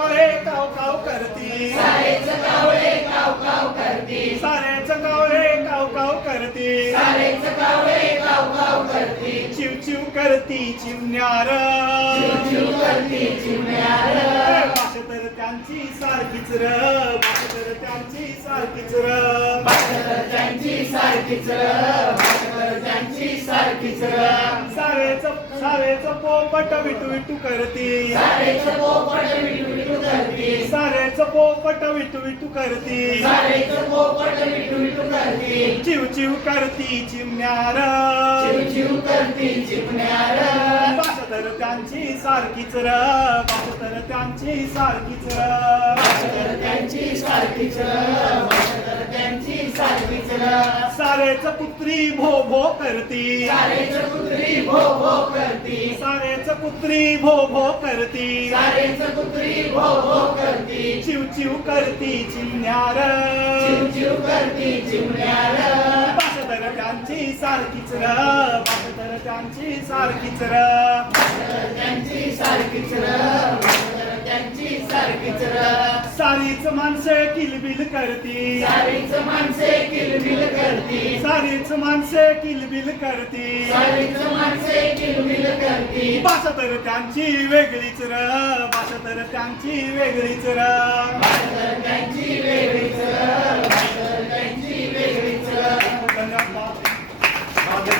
कावळे काव काव करती. सारेच कावळे काव काव करते. सारेच कावळे काव काव करती. सारेच कावळे काव काव करते. चिव चिव करती चिमण्यार. जीव करते चिमण्यार. भाष तर त्यांची सारखीच र. भाष तर त्यांची सारखीच र. त्यांची सारखीच त्यांची सारखीच सारेच सारेच पोपट विटू विटू करती. सारेच पोपट मिठू मिठू करते. सारेच पोपट विटू विटू करती. सारेच पोपट मिठू मिठू करते. चिव चिव करती चिमण्यार. जीव जीव करते चिमण्यार. भाष तर त्यांची सारखीच र. तर त्यांची सारखीच र. त्यांची सारखीच त्यांची सारेच कुत्री भो भो करती. सारेच कुत्री भो भो करते. सारेच कुत्री भो भो करती. सारेच कुत्री भो भो करते. चिव चिव करती चिमण्यार. जीव जीव करते चिमण्यार. तर त्यांची सारखीच र. तर त्यांची सारखीच र. त्यांची सारखीच त्यांची सारखीच सारीच माणसे किलबिल करती. सारीच माणसे माणसे किलबिल करती. माणसे किलबिल करते. भाषा तर त्यांची वेगळीच र भाषा तर त्यांची वेगळीच र.